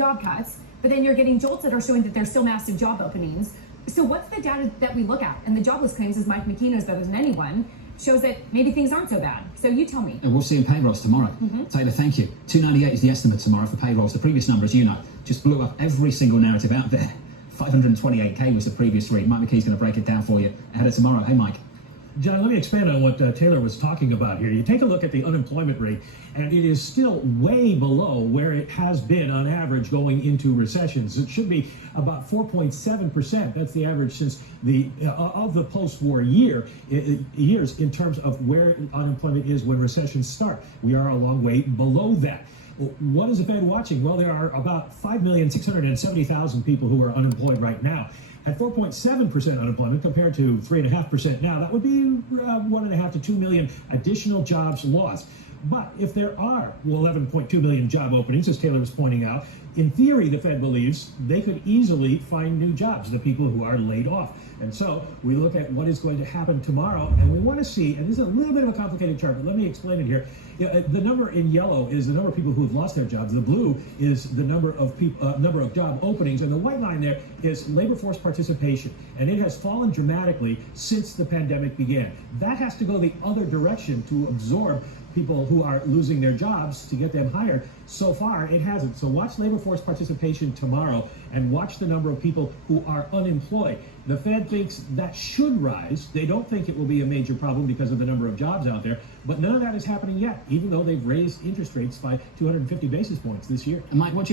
job cuts, but then you're getting JOLTS that are showing that there's still massive job openings. So what's the data that we look at? And the jobless claims, as Mike McKee knows better than anyone, shows that maybe things aren't so bad. So you tell me. And we'll see in payrolls tomorrow. Taylor, thank you. 298 is the estimate tomorrow for payrolls. The previous number, as you know, just blew up every single narrative out there. 528K was the previous read. Mike McKee's going to break it down for you ahead of tomorrow. Hey, Mike. John, let me expand on what Taylor was talking about here. You take a look at the unemployment rate, and it is still way below where it has been on average going into recessions. It should be about 4.7%. That's the average since the of the post-war years in terms of where unemployment is when recessions start. We are a long way below that. What is the Fed watching? Well, there are about 5,670,000 people who are unemployed right now. At 4.7% unemployment compared to 3.5% now, that would be 1.5 to 2 million additional jobs lost. But if there are 11.2 million job openings, as Taylor was pointing out, in theory, the Fed believes they could easily find new jobs, the people who are laid off. And so we look at what is going to happen tomorrow, and we want to see, and this is a little bit of a complicated chart, but let me explain it here. The number in yellow is the number of people who have lost their jobs. The blue is the number of job openings, and the white line there is labor force participation, and it has fallen dramatically since the pandemic began. That has to go the other direction to absorb people who are losing their jobs to get them hired. So far, it hasn't. So watch labor force participation tomorrow and watch the number of people who are unemployed. The Fed thinks that should rise. They don't think it will be a major problem because of the number of jobs out there, but none of that is happening yet, even though they've raised interest rates by 250 basis points this year. And Mike, what do you